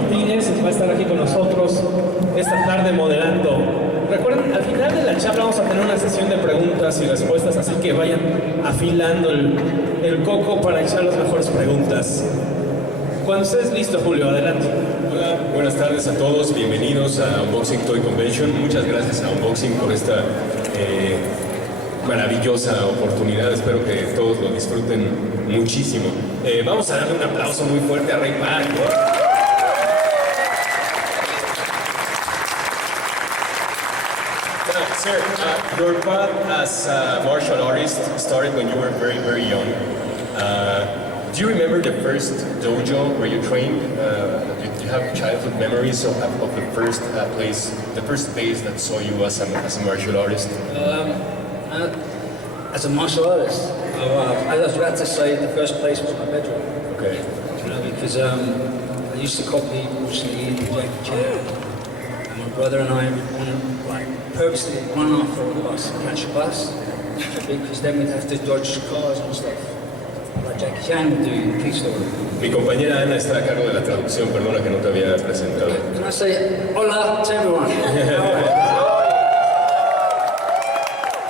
Martínez va a estar aquí con nosotros esta tarde moderando. Recuerden, al final de la charla vamos a tener una sesión de preguntas y respuestas, así que vayan afilando el coco para echar las mejores preguntas. Cuando estés listo, Julio, adelante. Hola, buenas tardes a todos, bienvenidos a Unboxing Toy Convention. Muchas gracias a Unboxing por esta maravillosa oportunidad, espero que todos lo disfruten muchísimo. Vamos a darle un aplauso muy fuerte a Ray Park. Sir, your path as a martial artist started when you were very, very young. Do you remember the first dojo where you trained? Do you have childhood memories of the first the first space that saw you as a martial artist? As a martial artist, I was about to say the first place was my bedroom. Okay. Because I used to copy Bruce Lee and Jackie Chan. And my brother and I would purposely run after the bus, catch a bus, because then we'd have to dodge cars and stuff. Like Jackie Chan would do in Police Story. Mi compañera Ana está a cargo de la traducción, perdona que no te había presentado. Can I say hola to everyone?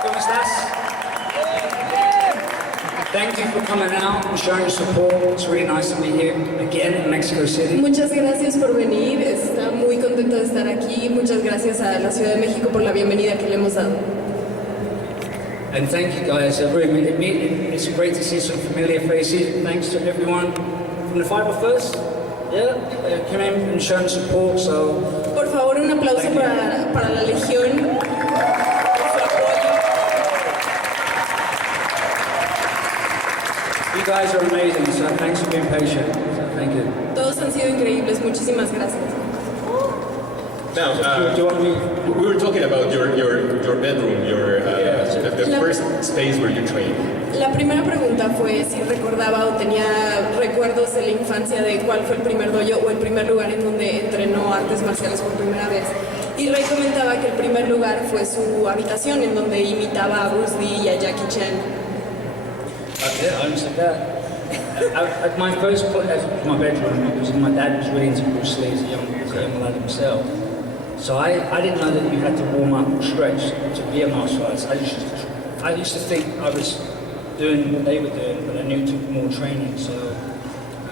¿Cómo estás? Thank you for coming out and showing your support. It's really nice to be here again in Mexico City. Muchas gracias por venir. Está muy contento de estar aquí. Muchas gracias a la Ciudad de México por la bienvenida que le hemos dado. And thank you guys. It's great to see some familiar faces. Thanks to everyone from the 501st. Yeah, they came in and shown support. So por favor, un aplauso para la Legión. You guys are amazing, so thanks for being patient. So thank you. Todos han sido increíbles, muchísimas gracias. Now, we were talking about your bedroom, the first space where you trained. La primera pregunta fue si recordaba o tenía recuerdos de la infancia de cuál fue el primer dojo o el primer lugar en donde entrenó artes marciales por primera vez. Y Ray comentaba que el primer lugar fue su habitación, en donde imitaba a Bruce Lee y a Jackie Chan. Yeah, I understand that. At my first place, my bedroom, because my dad was really into Bruce Lee as a young lad himself. So I didn't know that you had to warm up or stretch to be a martial artist. I used to think I was doing what they were doing, but I knew it took more training. So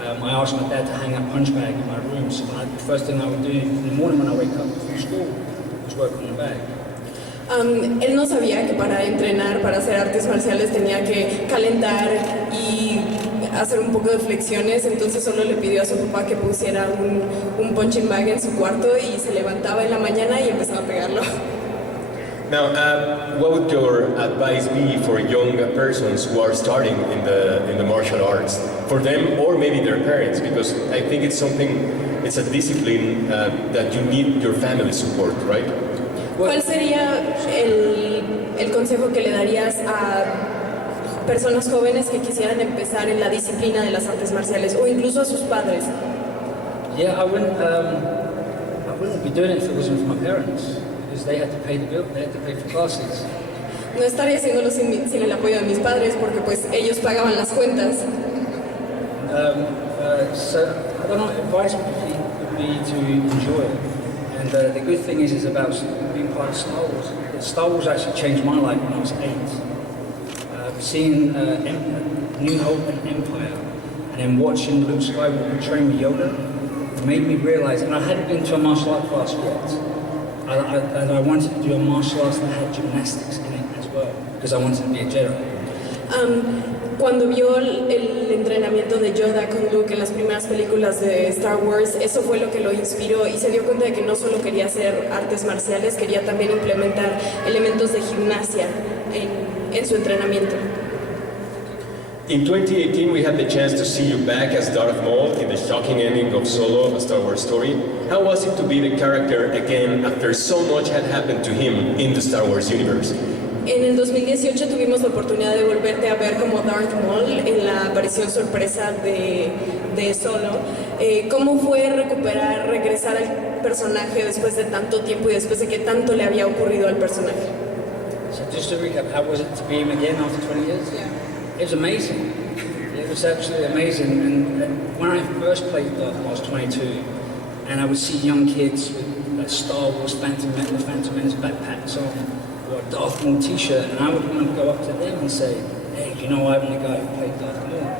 I asked my dad to hang a punch bag in my room. So the first thing I would do in the morning when I wake up from school was work on the bag. Él no sabía que para entrenar, para hacer artes marciales tenía que calentar y hacer un poco de flexiones, entonces solo le pidió a su papá que pusiera un punching bag en su cuarto y se levantaba en la mañana y empezaba a pegarlo. Now, what would your advice be for young persons who are starting in the martial arts, for them or maybe their parents? Because I think it's a discipline that you need your family support, right? ¿Cuál sería el consejo que le darías a personas jóvenes que quisieran empezar en la disciplina de las artes marciales o incluso a sus padres? Yeah, I wouldn't be doing it if it wasn't for my parents, because they had to pay the bill, they had to pay for classes. No estaría haciéndolo sin el apoyo de mis padres porque pues ellos pagaban las cuentas. So I don't know, advice would be to enjoy it. And the good thing is about being part of Star Wars. Star Wars actually changed my life when I was 8. Seeing New Hope and Empire, and then watching Luke Skywalker train with Yoda, made me realize, and I hadn't been to a martial art class yet, and I wanted to do a martial arts that had gymnastics in it as well, because I wanted to be a Jedi. Cuando vio el entrenamiento de Yoda con Luke en las primeras películas de Star Wars, eso fue lo que lo inspiró y se dio cuenta de que no solo quería hacer artes marciales, quería también implementar elementos de gimnasia en su entrenamiento. In 2018, we had the chance to see you back as Darth Maul in the shocking ending of Solo, a Star Wars story. How was it to be the character again after so much had happened to him in the Star Wars universe? En el 2018 tuvimos la oportunidad de volverte a ver como Darth Maul en la aparición sorpresa de Solo. ¿Cómo fue regresar al personaje después de tanto tiempo y después de que tanto le había ocurrido al personaje? So just to recap, how was it to be him again after 20 years? Yeah. It was amazing. It was absolutely amazing. And when I first played Darth, I was 22. and I would see young kids with Star Wars Phantom Menace backpacks on, or a Darth Maul t-shirt, and I would want to go up to them and say, hey, you know I'm the guy who played Darth Maul.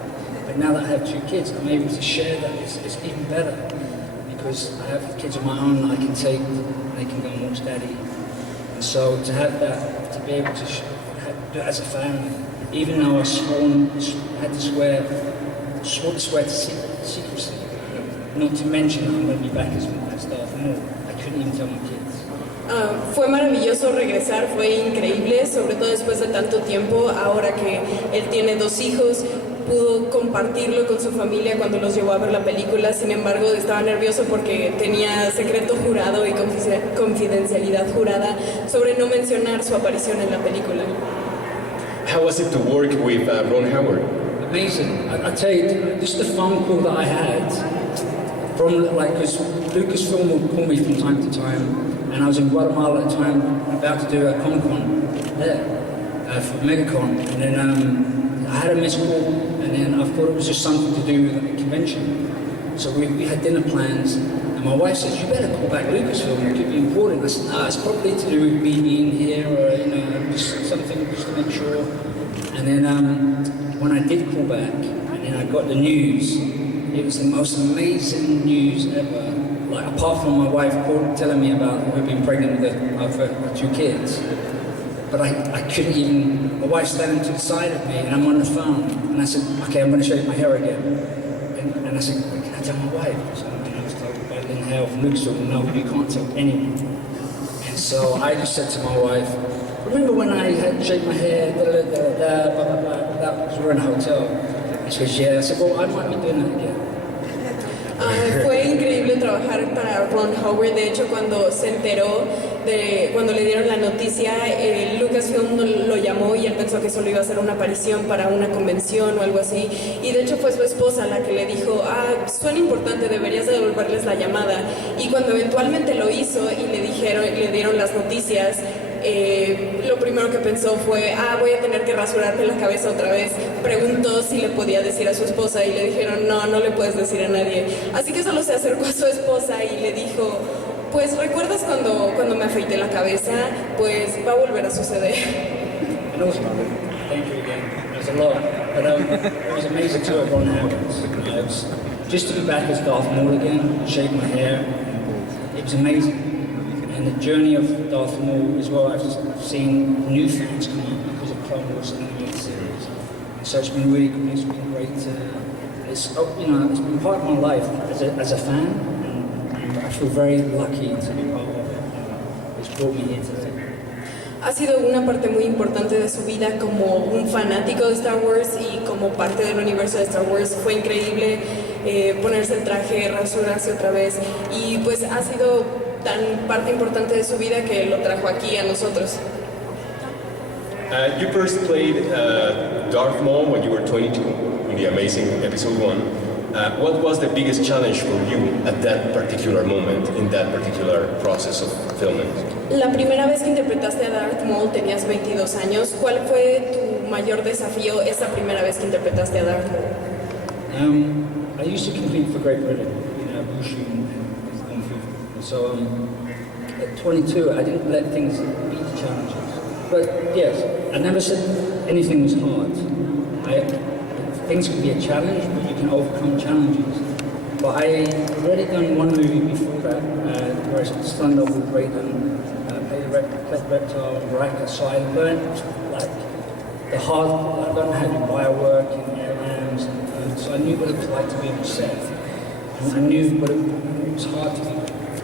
But now that I have 2 kids, I'm able to share that. It's even better, because I have kids of my own that I can take, they can go and watch Daddy. And so to have that, to be able to do it as a family, even though I had to swear to secrecy, not to mention that I'm going to be back as Darth Maul. I couldn't even tell my kids. Fue maravilloso regresar, fue increíble, sobre todo después de tanto tiempo, ahora que él tiene 2 hijos, pudo compartirlo con su familia cuando los llevó a ver la película. Sin embargo, estaba nervioso porque tenía secreto jurado y confidencialidad jurada sobre no mencionar su aparición en la película. How was it to work with Ron Howard? Amazing. I tell you, just the phone call that I had from, because Lucasfilm would call me from time to time, and I was in Guatemala at the time, about to do a Comic-Con there for MegaCon, and then I had a missed call, and then I thought it was just something to do with the convention. So we had dinner plans, and my wife said, you better call back Lucasfilm, it could be important. I said, no, it's probably to do with me being here, or just something just to make sure. And then when I did call back, and then I got the news, it was the most amazing news ever. Like, apart from my wife telling me about her being pregnant with her 2 kids, but I couldn't even, my wife's standing to the side of me and I'm on the phone, and I said, okay, I'm going to shave my hair again. And I said, can I tell my wife? So, I was told by Lynn Hale from Lucasfilm, no, you can't tell anyone. And so I just said to my wife, remember when I had shaved my hair, blah, blah, blah, that was, we were in a hotel. And she goes, yeah. I said, well, I might be doing that again. Fue increíble trabajar para Ron Howard. De hecho, cuando se enteró, cuando le dieron la noticia, Lucasfilm lo llamó y él pensó que solo iba a hacer una aparición para una convención o algo así. Y de hecho fue su esposa la que le dijo, suena importante, deberías devolverles la llamada. Y cuando eventualmente lo hizo y le dieron las noticias, lo primero que pensó fue, voy a tener que rasurarme la cabeza otra vez. Preguntó si le podía decir a su esposa y le dijeron, no le puedes decir a nadie. Así que solo se acercó a su esposa y le dijo, pues ¿recuerdas cuando me afeité la cabeza? Pues va a volver a suceder. And also, thank you again. There's a lot, but it was amazing too at Ron Howard's. Just to be back as Darth Maul again, shave my hair, it was amazing. And the journey of Darth Maul as well, I've seen new fans come up because of Clone Wars and the animated series. So it's been really good, it's been great. It's been part of my life as a fan, and I feel very lucky to be part of it. It's brought me here today. Ha sido una parte muy importante de su vida como un fanático de Star Wars y como parte del universo de Star Wars. Fue increíble ponerse el traje, rasurarse otra vez, y pues ha sido tan parte importante de su vida que lo trajo aquí a nosotros. You first played Darth Maul when you were 22 in the amazing Episode 1. What was the biggest challenge for you at that particular moment, in that particular process of filming? La primera vez que interpretaste a Darth Maul tenías 22 años. ¿Cuál fue tu mayor desafío esa primera vez que interpretaste a Darth Maul? I used to compete for Great Britain in Wushu and Kung Fu. So at 22, I didn't let things be challenges. But yes, I never said anything was hard. Things can be a challenge, but you can overcome challenges. But I already done one movie before that, where I stunned over Raiden, played a reptile, Raka. So I learned I learned how to do wire work and air lambs, and so I knew what it was like to be on set. And I knew what it was hard to do.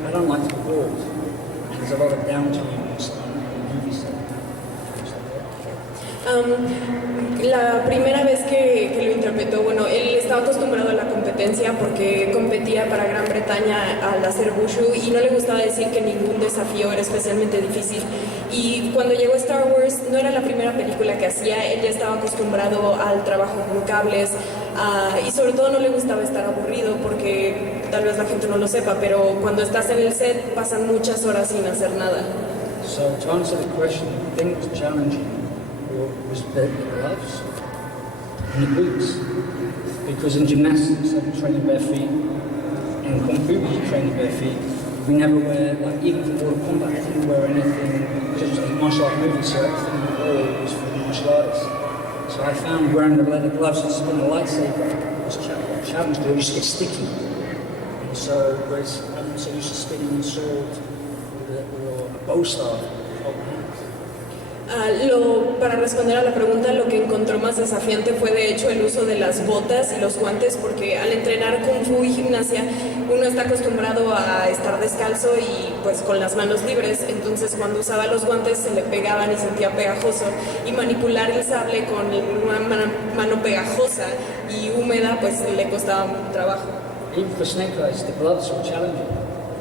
I don't like to be bored. And there's a lot of downtime on movie set. La primera vez que lo interpretó, bueno, él estaba acostumbrado a la competencia porque competía para Gran Bretaña al hacer Wushu y no le gustaba decir que ningún desafío era especialmente difícil. Y cuando llegó a Star Wars no era la primera película que hacía, él ya estaba acostumbrado al trabajo con cables y sobre todo no le gustaba estar aburrido porque tal vez la gente no lo sepa, pero cuando estás en el set pasan muchas horas sin hacer nada. So to answer the question, I think it was challenging. Was the gloves and the boots, because in gymnastics I'm training bare feet, in Kung kung fu was you train with bare feet. We never wear, like, even for Mortal Kombat, I didn't wear anything, because it was a martial art movie, so everything we wore was for the martial artists. So I found wearing the leather gloves and spinning a lightsaber was challenged, it used to get sticky. And so, whereas I'm so used to spinning a sword or a bow staff. Para responder a la pregunta, lo que encontró más desafiante fue de hecho el uso de las botas y los guantes, porque al entrenar Kung Fu y gimnasia uno está acostumbrado a estar descalzo y pues con las manos libres, entonces cuando usaba los guantes se le pegaban y sentía pegajoso, y manipular el sable con una mano pegajosa y húmeda pues le costaba mucho trabajo. Even for Snake Eyes, the gloves were challenging.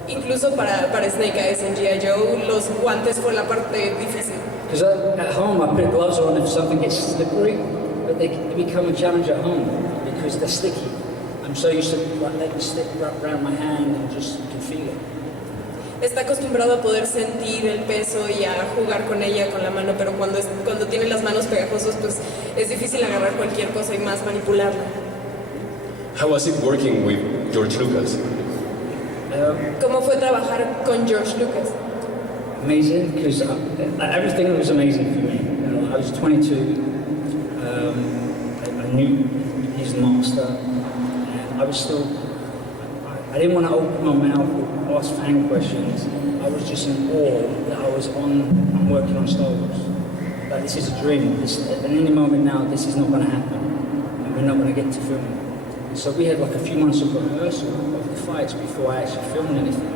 Incluso para Snake Eyes en G.I. Joe, los guantes fue la parte difícil. Because at home I put gloves on if something gets slippery, but they become a challenge at home because they're sticky. I'm so used to letting it stick around my hand and just you can feel it. Está acostumbrado a poder sentir el peso y a jugar con ella con la mano, pero cuando tiene las manos pegajosas pues es difícil agarrar cualquier cosa y más manipularla. How was it working with George Lucas? ¿Cómo fue trabajar con George Lucas? Amazing, because everything was amazing for me. You know, I was 22, I knew he's the master, and I was still, I didn't want to open my mouth or ask fan questions. I was just in awe that I'm working on Star Wars. Like, this is a dream. At any moment now, this is not going to happen, and we're not going to get to film. So we had like a few months of rehearsal of the fights before I actually filmed anything.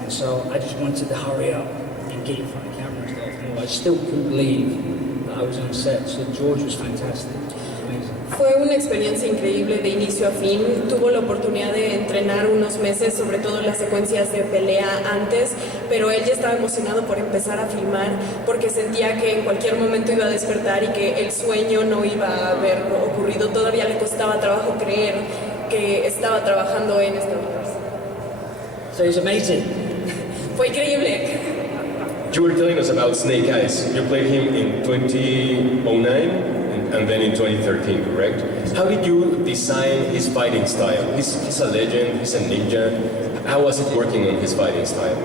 And so I just wanted to hurry up and get in front of camera and stuff more. I still couldn't believe that I was on set. So George was fantastic. It was amazing. Fue una experiencia increíble de inicio a fin. Tuvo la oportunidad de entrenar unos meses, sobre todo las secuencias de pelea antes, pero él ya estaba emocionado por empezar a filmar porque sentía que en cualquier momento iba a despertar y que el sueño no iba a haber ocurrido. Todavía le costaba trabajo creer que estaba trabajando en Star Wars. So it was amazing. Fue increíble. You were telling us about Snake Eyes. You played him in 2009 and then in 2013, correct? How did you design his fighting style? He's a legend, he's a ninja. How was it working on his fighting style?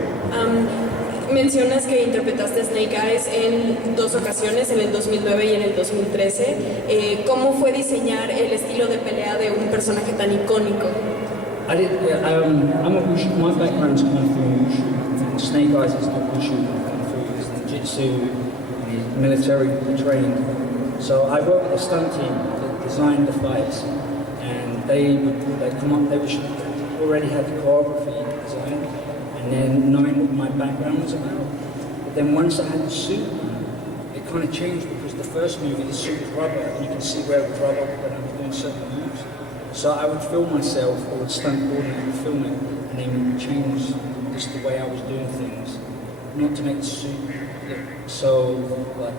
Mencionas que interpretaste Snake Eyes en dos ocasiones, en el 2009 y en el 2013. ¿Cómo fue diseñar el estilo de pelea de un personaje tan icónico? I'm a wushu. My background's kung fu and wushu. And Snake Eyes is not wushu kung fu. He's jiu-jitsu and he's military trained. So I worked with a stunt team that designed the fights, and they come up. They already had the choreography designed, and then knowing what my background was about. But then once I had the suit, it kind of changed because the first movie the suit was rubber, and you can see where it was rubber when I was doing certain moves. So I would film myself, or would stunt coordinate and film it, and then change just the way I was doing things, not to make the suit look so like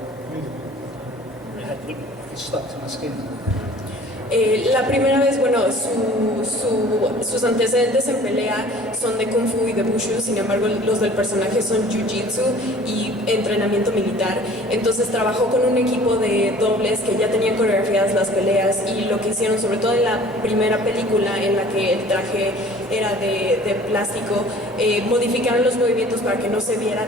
it stuck to my skin. La primera vez, bueno, sus antecedentes en pelea son de Kung Fu y de Wushu, sin embargo los del personaje son Jiu-Jitsu y entrenamiento militar. Entonces trabajó con un equipo de dobles que ya tenían coreografiadas las peleas, y lo que hicieron, sobre todo en la primera película en la que el traje era de plástico, modificaron los movimientos para que no se viera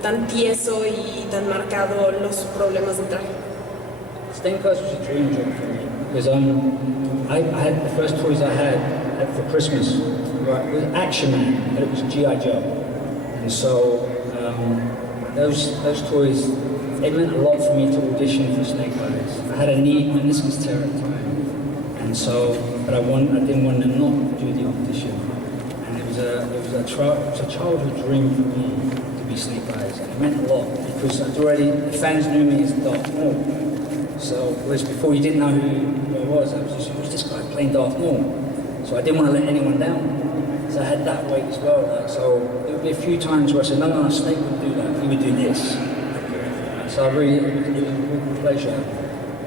tan tieso y tan marcado los problemas del traje. Snake Eyes was a dream job for me because I had the first toys I had for Christmas, right, was Action Man, and it was G.I. Joe, and so those toys, they meant a lot for me to audition for Snake Eyes. I had a knee meniscus tear at the time, and so but I didn't want them not to do the audition, and it was a childhood dream for me to be Snake Eyes, and it meant a lot because the fans knew me as Darth Maul. So, whereas before you didn't know who I was just, who's this guy playing Darth Maul? So I didn't want to let anyone down. So I had that weight as well. Like, so there would be a few times where I said, no, Snake would do that, he would do this. So it was a pleasure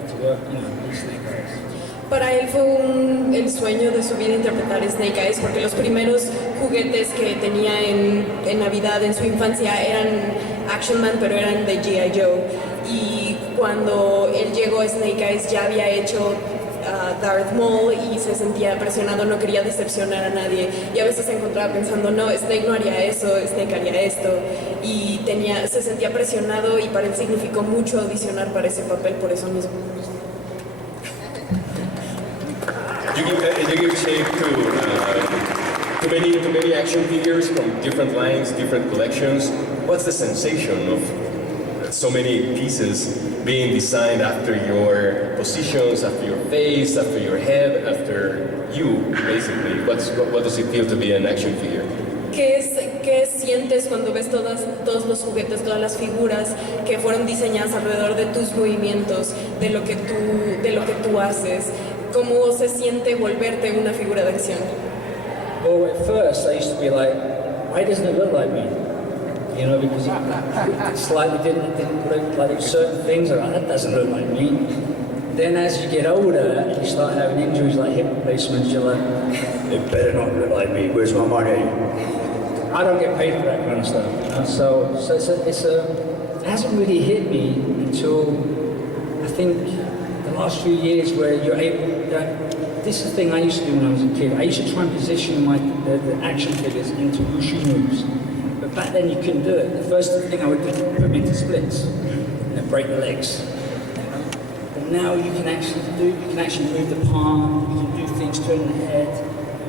to work, with Snake Eyes. Para él fue el sueño de su vida interpretar Snake Eyes, porque los primeros juguetes que tenía en Navidad en su infancia eran Action Man, pero eran de G.I. Joe. Y cuando él llegó a Snake Eyes ya había hecho Darth Maul y se sentía presionado, no quería decepcionar a nadie y a veces se encontraba pensando, no, Snake no haría eso, Snake haría esto y se sentía presionado y para él significó mucho audicionar para ese papel por eso mismo. You give shape to many action figures from different lines, different collections. What's the sensation of so many pieces being designed after your positions, after your face, after your head, after you, basically? What does it feel to be an action figure? ¿Qué sientes cuando ves todos los juguetes, todas las figuras que fueron diseñadas alrededor de tus movimientos, de lo que tú haces? ¿Cómo se siente volverte una figura de acción? Well, at first I used to be like, why doesn't it look like me? You know, because it slightly didn't look like certain things, like, that doesn't look like me. Then as you get older and you start having injuries like hip replacements, you're like, it better not look like me, where's my money? I don't get paid for that kind of stuff. You know? So it hasn't really hit me until I think the last few years where you're able, this is the thing I used to do when I was a kid. I used to try and position the action figures into wushu moves. But back then you couldn't do it. The first thing I would do is put them into splits and then break the legs. But now you can actually move the palm, you can do things, turn the head.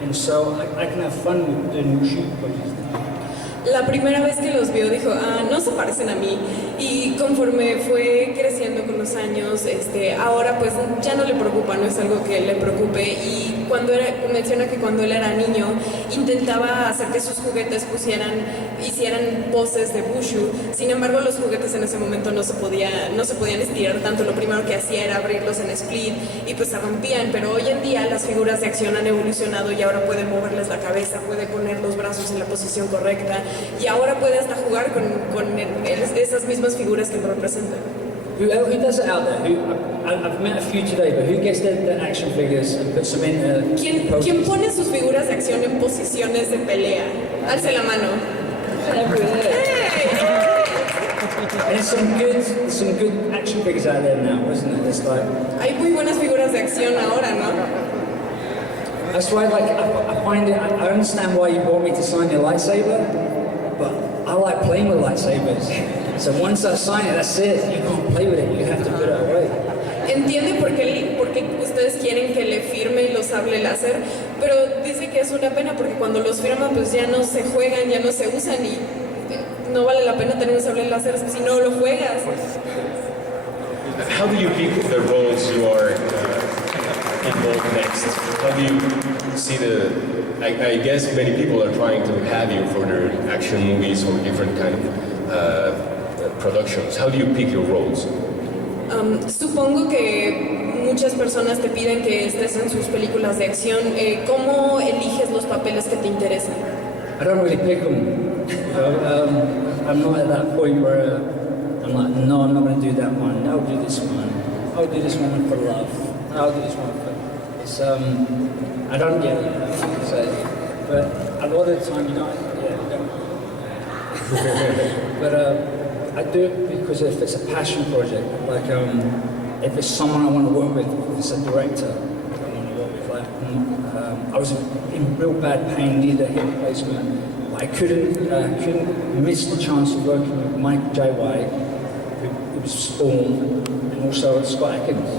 And so I can have fun with doing wushu poses. La primera vez que los vio dijo, no se parecen a mí, y conforme fue creciendo con los años, ahora pues ya no le preocupa, no es algo que le preocupe, y menciona que cuando él era niño intentaba hacer que sus juguetes hicieran poses de wushu. Sin embargo, los juguetes en ese momento no se podían estirar tanto. Lo primero que hacía era abrirlos en split y pues se rompían, pero hoy en día las figuras de acción han evolucionado y ahora puede moverles la cabeza, puede poner los brazos en la posición correcta y ahora puede hasta jugar con esas mismas figuras que lo representan. Who does it out there? I've met a few today, but who gets the action figures and puts them in ¿Quién pone sus figuras de acción en posiciones de pelea? Alce la mano. And some good action figures out there now, isn't it? It's like, hay muy buenas figuras de acción ahora, ¿no? That's why, like, I find it. I understand why you want me to sign your lightsaber, but I like playing with lightsabers. So once I sign it, that's it. You can't play with it. You have to put it away. Entiende por qué ustedes quieren que le firme los sable láser, pero dice que es una pena porque cuando los firman pues ya no se juegan, ya no se usan y no vale la pena tener un sable láser si no lo juegas. How do you pick the roles you are involved next? How do you see I guess many people are trying to have you for their action movies or different kind of productions. How do you pick your roles? Supongo que muchas personas te piden que estés en sus películas de acción. ¿Cómo eliges los papeles que te interesan? I don't really pick them. I'm not at that point where I'm like, no, I'm not going to do that one. I'll do this one. I'll do this one for love. I'll do this one for... It's, I don't get it. So, but a lot of the time, but I do it because if it's a passion project, like if it's someone I want to work with, if it's a director I want to work with, like I was in real bad pain, needed a hip replacement, but I couldn't miss the chance of working with Michael J. White, who was Spawn, and also Scott Adkins.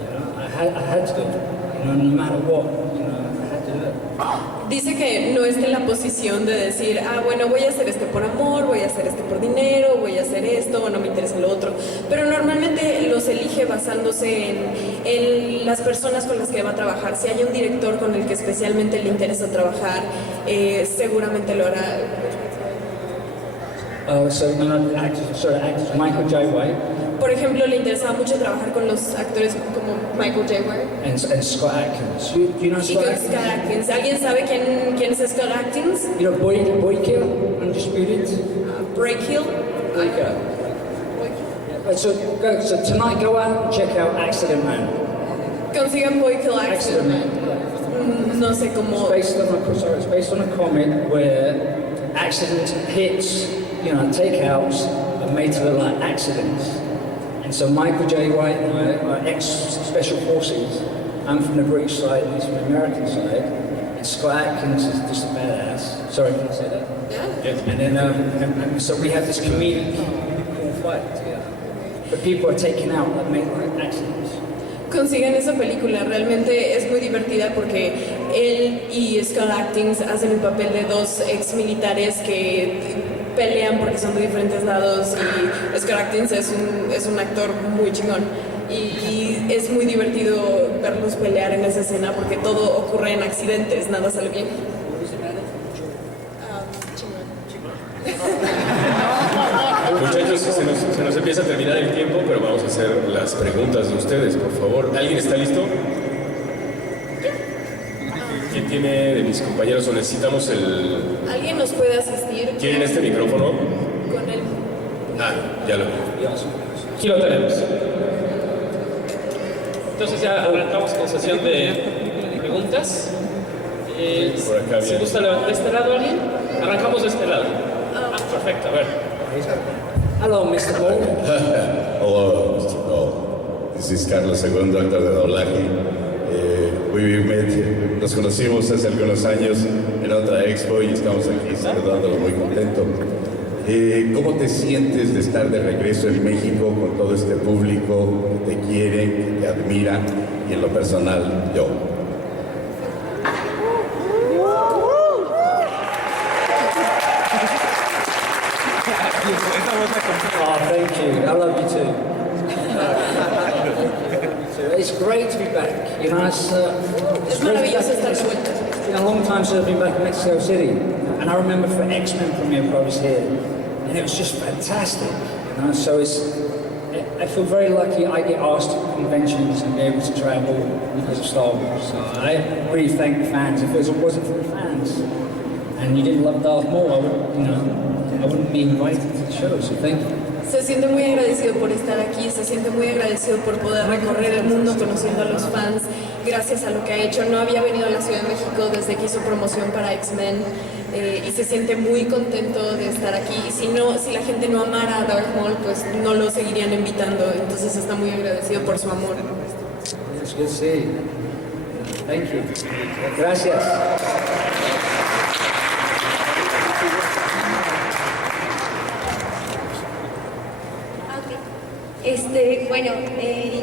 You know, I had to do it, no matter what, I had to do it. Dice que no está en la posición de decir, bueno, voy a hacer esto por amor, voy a hacer esto por dinero, voy a hacer esto, o no me interesa lo otro. Pero normalmente los elige basándose en las personas con las que va a trabajar. Si hay un director con el que especialmente le interesa trabajar, seguramente lo hará. Actors, Michael J. White. Por ejemplo, le interesaba mucho trabajar con los actores como Michael J. White. And Scott Adkins. Do you know Scott Adkins? ¿Alguien sabe quién es Scott Adkins? You know Boy Kill, Undisputed? Breakhill? So tonight go out and check out Accident Man. Consigan Boy Kill Accident Man. No sé cómo... It's based on a comic where accident hits, takeouts are made to look like accidents. And so Michael J. White, our ex-Special Forces, I'm from the British side and he's from the American side. And Scott Atkins is just a badass. Sorry, can I say that? Yes. And then, and so we have this comedic fight together. But people are taken out, like make like accidents. Consigan esa película, realmente es muy divertida porque él y Scott Atkins hacen el papel de dos ex militares que pelean porque son de diferentes lados y Scott Atkins es un actor muy chingón y es muy divertido verlos pelear en esa escena porque todo ocurre en accidentes, nada sale bien. Muchachos, se nos empieza a terminar el tiempo, pero vamos a hacer las preguntas de ustedes, por favor. ¿Alguien está listo? ¿Quién tiene de mis compañeros o necesitamos el... ¿Alguien nos puede asistir? ¿Quieren este micrófono? Con el... Ah, ya lo vi. Aquí lo tenemos. Entonces ya arrancamos con sesión de preguntas. Por acá, si bien. gusta levantar de este lado alguien, arrancamos de este lado. Perfecto, a ver. Hello, Mr. Maul. Hello, Mr. Maul. This is Carlos II, actor de doblaje. Nos conocimos hace algunos años en otra expo y estamos aquí saludándolo muy contento. ¿Cómo te sientes de estar de regreso en México con todo este público que te quiere, que te admira y en lo personal yo? Oh, thank you. I love you too. It's great to be back. You know, it's Es great to be maravilloso back. estar de vuelta. It's been a long time since I've been back in Mexico City. And I remember for X-Men premiere I was here. And it was just fantastic. You know, so I feel very lucky I get asked to conventions and be able to travel because of Star Wars. So I really thank the fans. If it wasn't for the fans and you didn't love Darth Maul, I wouldn't be invited to the show. So thank you. Se siente muy agradecido por estar aquí, se siente muy agradecido por poder recorrer el mundo conociendo a los fans, gracias a lo que ha hecho. No había venido a la Ciudad de México desde que hizo promoción para X-Men y se siente muy contento de estar aquí. Y si la gente no amara a Darth Maul, pues no lo seguirían invitando. Entonces está muy agradecido por su amor. It's good to see you. Thank you. Gracias. Bueno,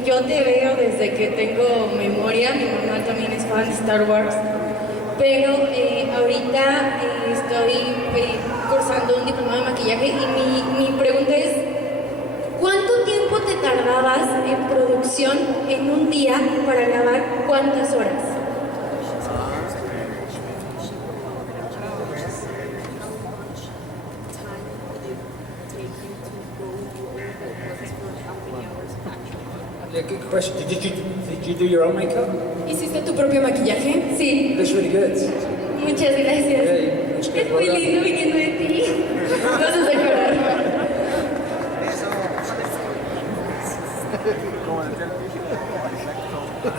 yo te veo desde que tengo memoria, mi mamá también es fan de Star Wars, pero ahorita estoy cursando un diplomado de maquillaje y mi pregunta es, ¿cuánto tiempo te tardabas en producción en un día para grabar cuántas horas? Yeah, good question. Did you do your own makeup? ¿Hiciste tu propio maquillaje? Sí, Looks really good. muchas gracias. Yeah, looks good. Es muy lindo viniendo de ti. Vas a llorar.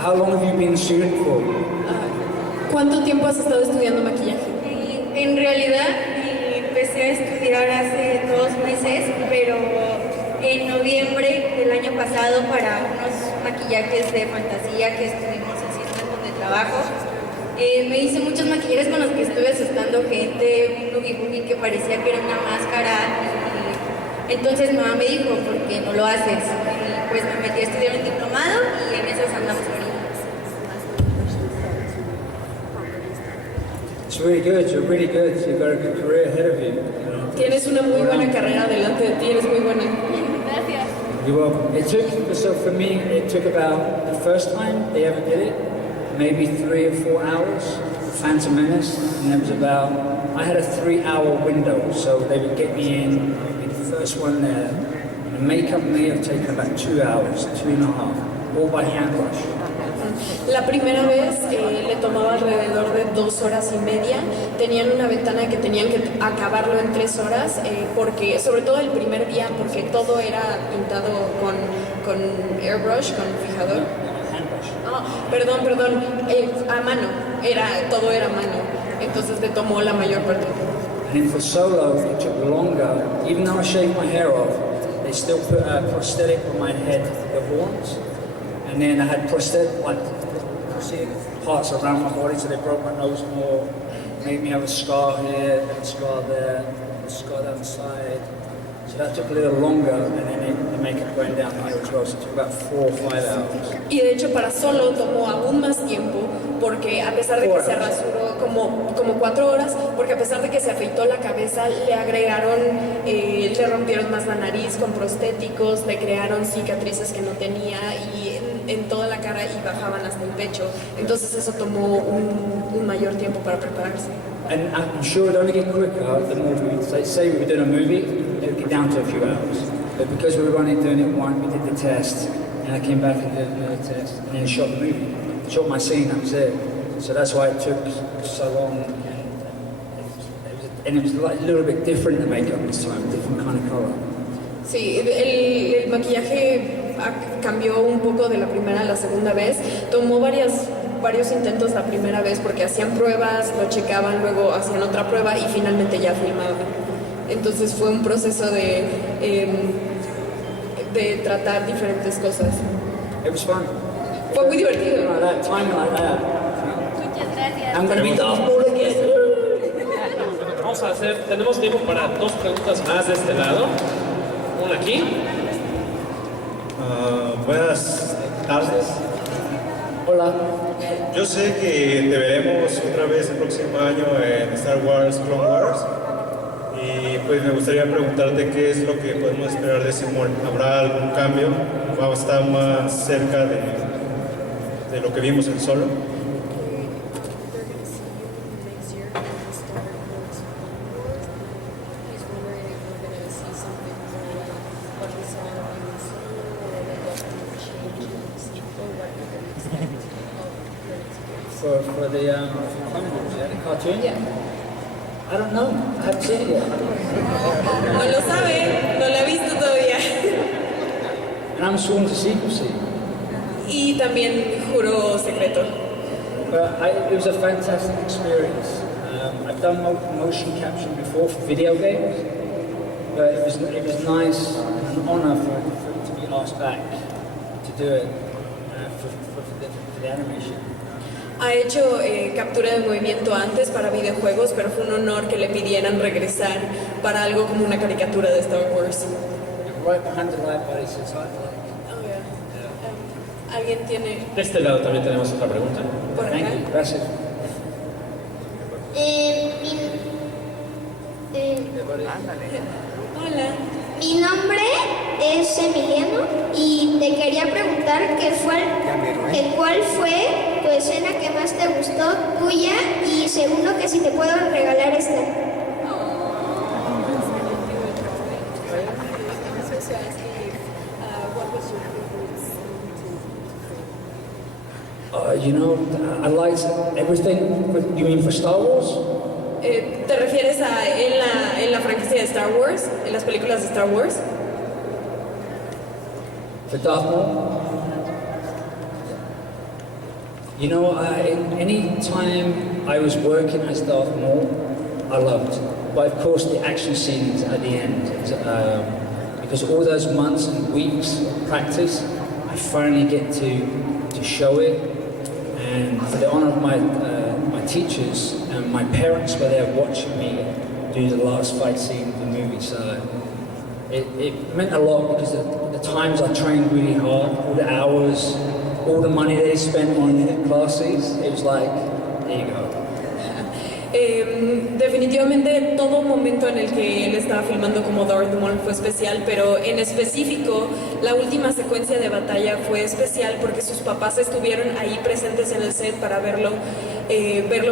How long have you been student for? ¿Cuánto tiempo has estado estudiando maquillaje? En realidad empecé a estudiar hace 2 meses, pero en noviembre del año pasado para unos maquillajes de fantasía que estuvimos haciendo en donde trabajo, me hice muchos maquillajes con los que estuve asustando gente, un boogie que parecía que era una máscara. Y entonces mamá me dijo, ¿por qué no lo haces? Y pues me metí a estudiar un diplomado y en esas andamos ahorita. It's really good. You're really good. You've got a good career ahead of you. Tienes una muy buena carrera delante de ti, eres muy buena. Gracias. You're welcome. So for me, it took about the first time they ever did it, maybe 3 or 4 hours. Phantom Menace, and it was about. I had a 3-hour window, so they would get me in. I'd be the first one there. The makeup may have taken about 2 hours, 2.5, all by hand brush. La primera vez le tomaba alrededor de 2 horas y media. Tenían una ventana que tenían que acabarlo en 3 horas, porque, sobre todo el primer día, porque todo era pintado con airbrush, con fijador. Perdón, a mano. Todo era a mano. Entonces le tomó la mayor parte. And then for solo, it took longer. Even though I shaved my hair off, they still put a prosthetic on my head, the horns. And then I had seeing parts around my body, so they broke my nose more, made me have a scar here, and a scar there, a scar down the side. So that took a little longer, and then the makeup going down here as well, so it took about 4 or 5 hours. Y de hecho para Solo tomó aún más tiempo, porque a pesar de que se rasuró como 4 horas, porque a pesar de que se afeitó la cabeza, le agregaron, le rompieron más la nariz con prostéticos, le crearon cicatrices que no tenía y en toda la cara y bajaban hasta el pecho. Entonces eso tomó un mayor tiempo para prepararse. And I'm sure it'd only get quicker the more we, say we were doing a movie, it would get down to a few hours. But because we were running, doing it one, we did the test, and I came back and did another test, and then shot the movie. Shot my scene, that was it. So that's why it took so long, and it was like a little bit different, the makeup this time, different kind of color. Sí, el maquillaje cambió un poco de la primera a la segunda vez. Tomó varios intentos la primera vez porque hacían pruebas, lo checaban, luego hacían otra prueba y finalmente ya filmaban. Entonces fue un proceso de tratar diferentes cosas. It was fun. Fue muy divertido. Like that, time like that. Muchas gracias. I'm going to be Darth Maul again. Tenemos tiempo para 2 preguntas más de este lado. Una aquí. Buenas tardes. Hola. Yo sé que te veremos otra vez el próximo año en Star Wars, Clone Wars. Y pues me gustaría preguntarte qué es lo que podemos esperar de Simón. ¿Habrá algún cambio? ¿Vamos a estar más cerca de lo que vimos en Solo? For the cartoon? Yeah. I don't know. I haven't seen it yet. No lo sabe, no lo ha visto todavía. And I'm sworn to secrecy. Y también juró secreto. But it was a fantastic experience. I've done motion capture before for video games, but it was nice and an honour for to be asked back to do it for the animation. Ha hecho captura de movimiento antes para videojuegos, pero fue un honor que le pidieran regresar para algo como una caricatura de Star Wars. Right behind the light body sits like. Oh, yeah. ¿Alguien tiene De este lado también tenemos otra pregunta. por acá? Thank you. Gracias. Hola. Mi nombre es Emiliano y te quería preguntar cuál fue tu escena que más te gustó tuya y segundo que si te puedo regalar esta. I liked everything. You mean for Star Wars? ¿Te refieres a en la franquicia de Star Wars? ¿En las películas de Star Wars? For Darth Maul? Any time I was working as Darth Maul, I loved. But of course, the action scenes at the end, because all those months and weeks of practice, I finally get to show it. And for the honor of my teachers and my parents were there watching me do the last fight scene of the movie. So it meant a lot because the times I trained really hard, all the hours, all the money they spent on classes, it was like, there you go. Definitivamente todo momento en el que él estaba filmando como Darth Maul fue especial, pero en específico la última secuencia de batalla fue especial porque sus papás estuvieron ahí presentes en el set para verlo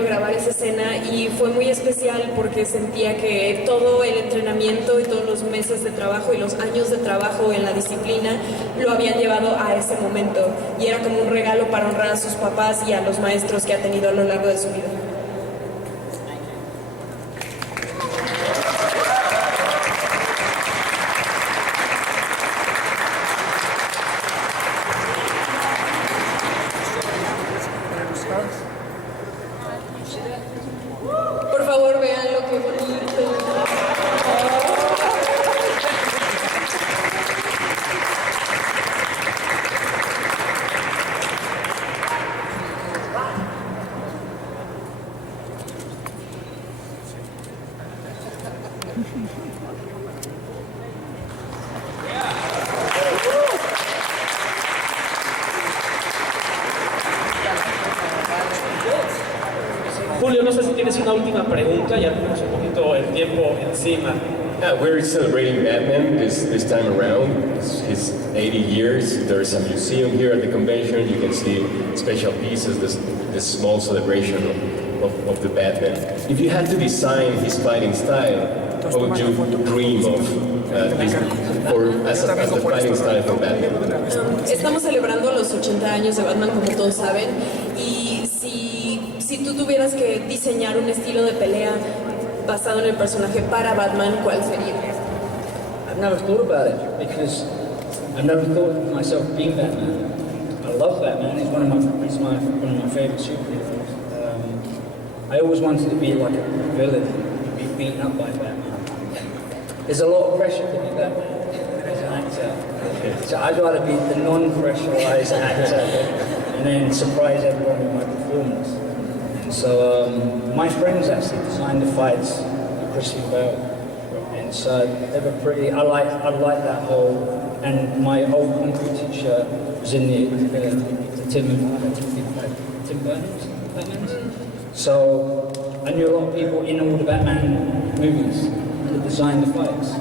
grabar esa escena y fue muy especial porque sentía que todo el entrenamiento y todos los meses de trabajo y los años de trabajo en la disciplina lo habían llevado a ese momento y era como un regalo para honrar a sus papás y a los maestros que ha tenido a lo largo de su vida. Por favor, vean lo que bonito. Julio, no sé si tienes una última pregunta, ya tenemos un poquito el tiempo encima. We're celebrating Batman this time around. It's his 80 years. There is a museum here at the convention. You can see special pieces, this small celebration of the Batman. If you had to design his fighting style, what would you dream of as the fighting style for Batman? Estamos celebrando los 80 años de Batman, como todos saben, y si tú tuvieras que diseñar un estilo de pelea basado en el personaje para Batman, ¿cuál sería? I've never thought about it because I've never thought of myself being Batman. I love Batman. He's one of my favorite superheroes. I always wanted to be like a villain, be beaten up by Batman. There's a lot of pressure to be Batman as an actor. So I'd rather be the non-pressurized actor and then surprise everyone with my performance. So my friends actually designed the fights for Christian Bale, and so they were pretty. I like that whole. And my old kung fu teacher was in the Tim Burners, Batman's. So I knew a lot of people in all the Batman movies that designed the fights.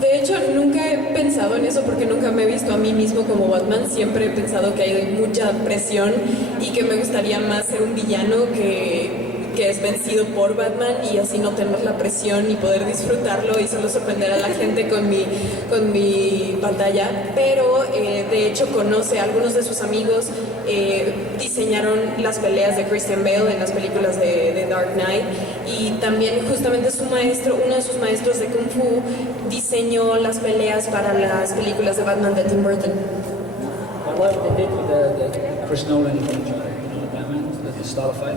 De hecho, nunca he pensado en eso porque nunca me he visto a mí mismo como Batman. Siempre he pensado que hay mucha presión y que me gustaría más ser un villano que es vencido por Batman y así no tener la presión y poder disfrutarlo y solo sorprender a la gente con mi pantalla. Pero de hecho conoce a algunos de sus amigos, diseñaron las peleas de Christian Bale en las películas de Dark Knight, y también justamente su maestro, uno de sus maestros de Kung Fu, diseñó las peleas para las películas de Batman de Tim Burton. I like what they did with the Chris Nolan Batman, the style of fight.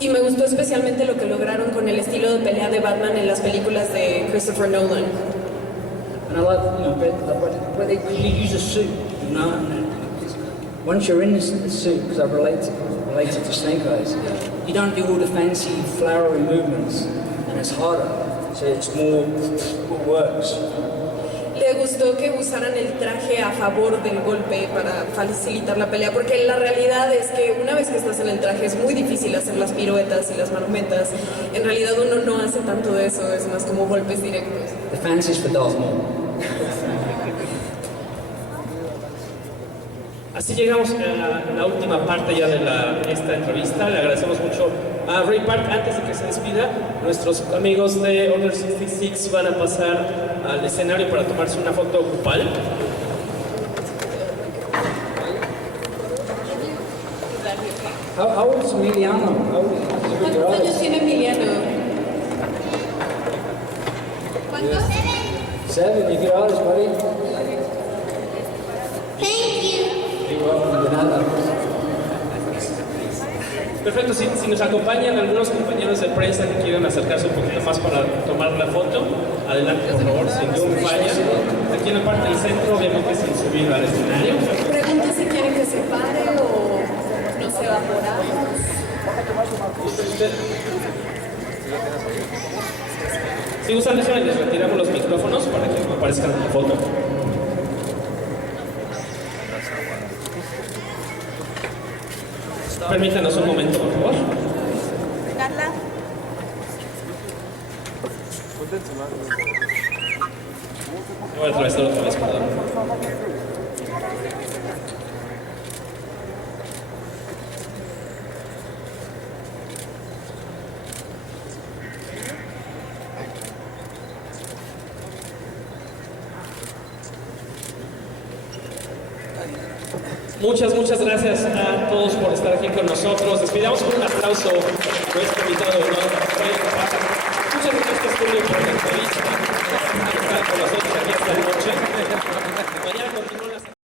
Y me gustó especialmente lo que lograron con el estilo de pelea de Batman en las películas de Christopher Nolan. And I like, where they use a suit, you know. Once you're in this suit, because I related to Snake Eyes, you don't do all the fancy flowery movements, and it's harder. So it's more what works. Le gustó que usaran el traje a favor del golpe para facilitar la pelea, porque la realidad es que una vez que estás en el traje es muy difícil hacer las piruetas y las marometas. En realidad uno no hace tanto de eso, es más como golpes directos. The fancy's for Darth Maul. Así llegamos a la última parte ya de esta entrevista. Le agradecemos mucho a Ray Park. Antes de que se despida, nuestros amigos de Order 66 van a pasar al escenario para tomarse una foto grupal. How old is Emiliano? ¿Cuántos años tiene Emiliano? ¿Cuántos? 7. You're good artist, buddy. Thank you. You're welcome. De nada. Perfecto, si nos acompañan algunos compañeros de prensa que quieran acercarse un poquito más para tomar la foto, adelante por favor, sin ningún falla. Aquí en la parte del centro, obviamente sin subir al escenario. Pregunta si quieren que se pare o no se va a parar. Si gustan, les retiramos los micrófonos para que no aparezcan en la foto. Permítanos un momento, por favor. Carla. Voy a atravesar otra vez, perdón. Muchas gracias a todos por estar aquí con nosotros. Despidamos con un aplauso a nuestro invitado de honor, Ray Park. Muchas gracias.